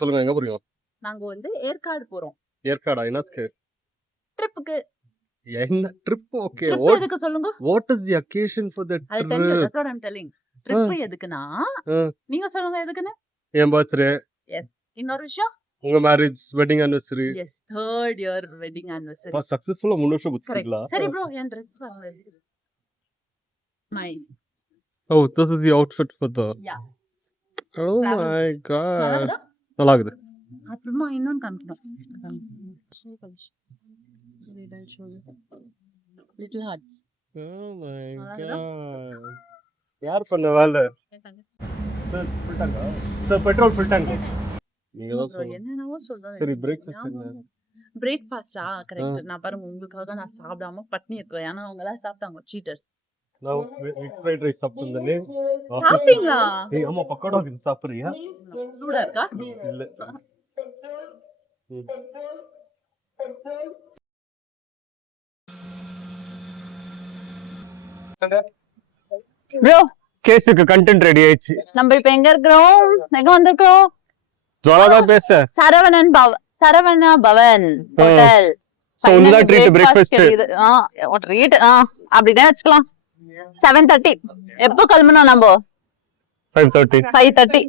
சொல்லுங்க, எங்க போறீங்க? நாங்க ஏற்காடு போறோம். ஏற்காடா? என்னத்துக்கு? ட்ரிப்புக்கு. என்ன ட்ரிப்? ஓகே. ட்ரிப் எதுக்கு சொல்லுங்க? What is the occasion for the I'll tell you. Trip? That's what I'm telling. Trip எதுக்குன்னா, நீங்க சொல்லுங்க எதுக்குன்னு? என் பர்த்டே. எஸ். இன்னொரு விஷயம்? உங்க marriage wedding anniversary. Yes. 3rd year wedding anniversary. பா சக்சஸ்ஃபுல்லா 3 வருஷம் முடிச்சிட்டீங்களா? சரி ப்ரோ, என் Dress பாருங்க. Mine. Oh, this is the outfit for the. Yeah. Oh my god. நல்லா இருக்குது. அப்புறமா இன்னொன்னு காமிக்கணும். Little hearts. Oh my god. யார் பண்ண வேலை? Sir full டாங்கா? Sir petrol full டாங்கா? நீங்க தான் சொல்லுங்க. என்னென்னவோ சொல்றாங்க. சரி பிரேக்ஃபாஸ்ட் என்ன? பிரேக்ஃபாஸ்டா? கரெக்ட். நான் பாருங்க உங்களுக்காக நான் சாப்பிடாம பட்னி இருக்கேன். ஏன்னா அவங்க எல்லாம் சாப்பிட்டாங்க சீட்டர்ஸ். நான் எக் ஃப்ரைட் ரைஸ் சாப்பிட்டேனே. சாப்பிட்டீங்களா? ஏய் அம்மா பக்கோடா இது சாப்பிடுறியா? சூடா இருக்கா? இல்ல. ப்ரோ கேஸுக்கு கண்டென்ட் ரெடி ஆயிடுச்சு. நம்ம இப்ப எங்க இருக்கோம்? எங்க வந்திருக்கோம்? ஜோலாதா பேச. சரவணா பவன் ஹோட்டல். சோ இந்த ட்ரீட் பிரேக்ஃபாஸ்ட். ட்ரீட் அப்படிதான் வச்சுக்கலாம். 7:30. எப்போ கிளம்பணும் நம்ம? 5:30.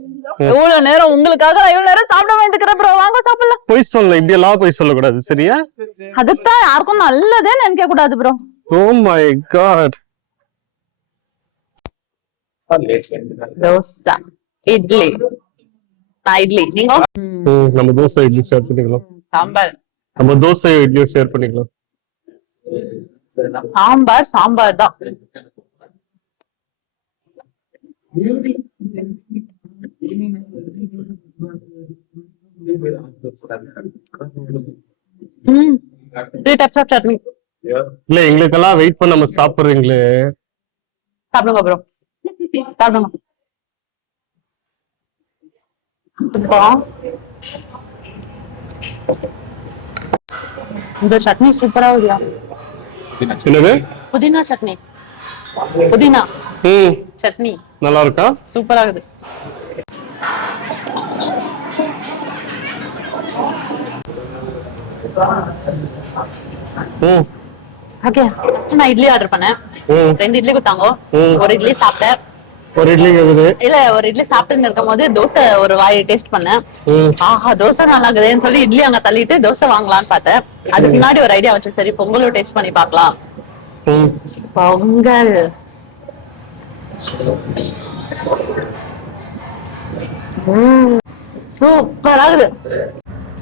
இவ்வளவு நேரம் உங்களுக்காக இவ்வளவு நேரம் சாப்பிடாம இருக்கிற ப்ரோ. வாங்க சாப்பிடலாம். போய் சொல்ல இப்படி எல்லாம் போய் சொல்லக்கூடாது சரியா? அதுதான் யாருக்கும் நல்லதே நினைக்க கூடாது bro. Oh my God. Dosa idli. Idli நீங்க? நம்ம தோசை இட்லி ஷேர் பண்ணிக்கலாம். சாம்பார். நம்ம தோசை இட்லி ஷேர் பண்ணிக்கலாம். சாம்பார் தான். Three types of chutney. இல்ல எங்களுக்கெல்லாம் வெயிட் பண்ண நம்ம சாப்பிடுறீங்களே. சாப்பிடுங்க ப்ரோ. சாப்பிடுங்க. இந்த சட்னி சூப்பரா இருக்குயா. என்னது? புதினா சட்னி. புதினா சட்னி நல்லா இருக்கா? சூப்பரா இருக்குது. ஓகே நான் இட்லி ஆர்டர் பண்ணேன். 2 இட்லி கொடுத்தாங்க. ஒரு இட்லி சாப்பிட்டேன். ஒரு இட்லி இருக்குது. இல்ல ஒரு இட்லி சாப்பிட்டு இருக்கும்போது தோசை ஒரு வாய் டேஸ்ட் பண்ணேன். ஆஹா தோசை நல்லா இருக்குதுன்னு சொல்லி இட்லி அங்க தள்ளிட்டு தோசை வாங்கலாம்னு பார்த்தேன். அதுக்கு முன்னாடி ஒரு ஐடியா வச்சு சரி பொங்கலும் டேஸ்ட் பண்ணி பார்க்கலாம். பொங்கல் சூப்பரா இருக்குது.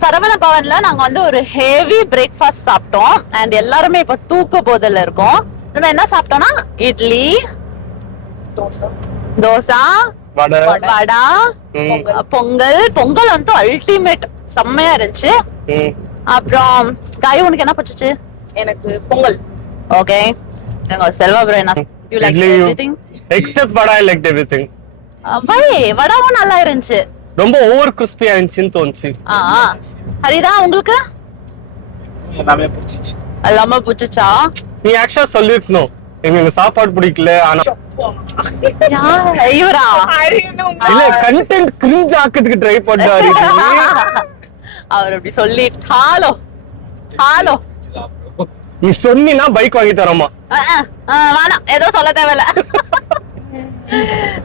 சரவண பவன்ல நாங்க ஒரு ஹெவி பிரேக்ஃபாஸ்ட் சாப்பிட்டோம். அண்ட் எல்லாருமே இப்ப தூக்க போதல்ல இருக்கோம். நம்ம என்ன சாப்பிட்டோம்னா இட்லி, தோசை, வடை, பொங்கல் அல்டிமேட் செம்மையா இருந்துச்சு. அப்புறம் காய் உனக்கு என்ன பிடிச்சிச்சு? எனக்கு பொங்கல். ஓகே செல்வா ப்ரோ என்ன? You like everything except vada. I liked everything. வடாவும் நல்லா இருந்துச்சு. ரொம்ப ஓவர் கிறிஸ்பியா இருந்துச்சுன்னு தோணுச்சு. ஹரிதா உங்களுக்கு? எல்லாமே பிடிச்சிச்சா? நீ ஆக்சுவலா சொல்லிருக்கணும் எங்களுக்கு சாப்பாடு பிடிக்கல. ஆனா இவரா இல்ல கண்டென்ட் கிரிஞ்ச் ஆக்குறதுக்கு ட்ரை பண்றாரு. அவர் அப்படி சொல்லிட்டாலோ ஹாலோ நீ சொன்னா பைக் வாங்கி தரமா? வேணாம் ஏதோ சொல்ல தேவையில்ல.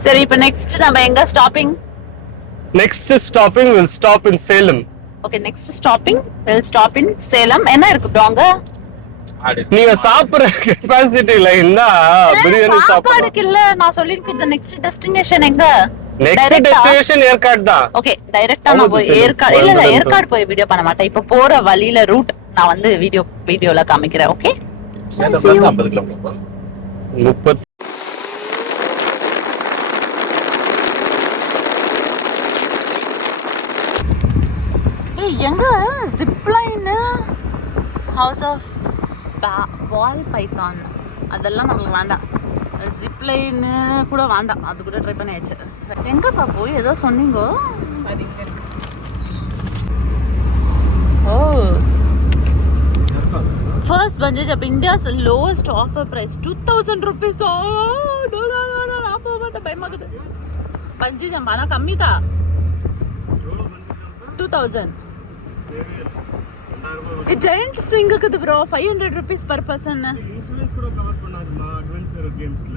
சரி இப்ப நெக்ஸ்ட் நம்ம எங்க stopping? Next stopping will stop in Salem. Okay, next stopping will stop in Salem. என்ன இருக்கு ப்ரோ அங்க? நீங்க சாப்பிடுற கெபாசிட்டில என்ன பிரியாணி சாப்பாடுக்கு இல்ல நான் சொல்லிருக்கிறது நெக்ஸ்ட் டெஸ்டினேஷன் எங்க? நெக்ஸ்ட் டெஸ்டினேஷன் ஏற்காடு தான். ஓகே டைரக்ட்டா நான் போய் ஏற்காடு இல்ல ஏற்காடு போய் வீடியோ பண்ண மாட்டேன். இப்ப போற வழியில ரூட் நான் வீடியோல காமிக்கிறேன். Okay 50 kilometre 30. எங்க zip line, house of ball python அதெல்லாம் நம்மளுக்கு வேண்டாம். ஜிப் லைனு கூட வேண்டாம், அது கூட ட்ரை பண்ணியாச்சு. எங்கப்பா போய் ஏதோ சொன்னீங்க? Oh first purchase at India's lowest offer price 2000 rupees. நான் போக மாட்டேன், பயமாக்குது. பஞ்சு ஜம்ப் ஆனால் கம்மி தான். 2000. Giant swing இருக்குது bro. 500 rupees per person. Insurance கூட கவர் பண்ணாதுமா அட்வென்ச்சர் கேம்ஸ்ல.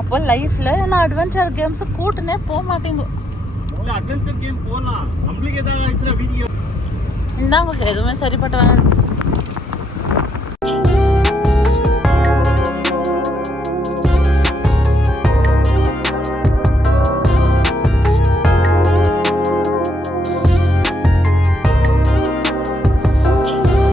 அப்போ லைஃப்ல நான் அட்வென்ச்சர் கேம்ஸ் கூட்டனே போக மாட்டேங்க. இல்ல அட்வென்ச்சர் கேம் போலாம். நம்மளுக்கு ஏதாவது ஆயிடுச்சுனா வீடியோ இந்தாங்க எதுவுமே சரிப்பட்டு